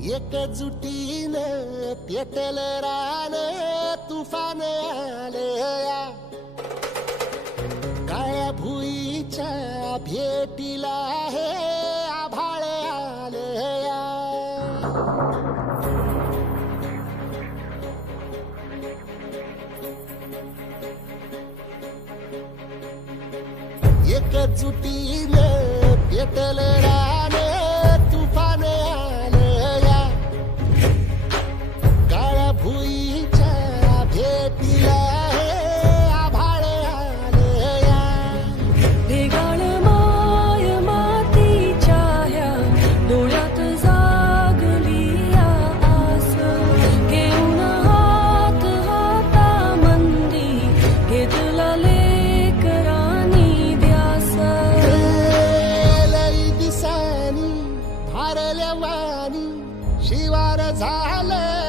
एकजुटीने पेटल रान तुफान आलया काळ्या भुईच्या भेटीला हे आभाळ आलया एकजुटीने पेटल रान तुफान आलया काळ्या भुईच्या भेटीला हे आभाळ आलया ढेगाळ माय मातीच्या ह्या डोळ्यात जागली या आस घेऊन हात हातामंदी घेतला लेकरांनी ध्यास लई दिसानी भारल्या वाणी शिवार झालं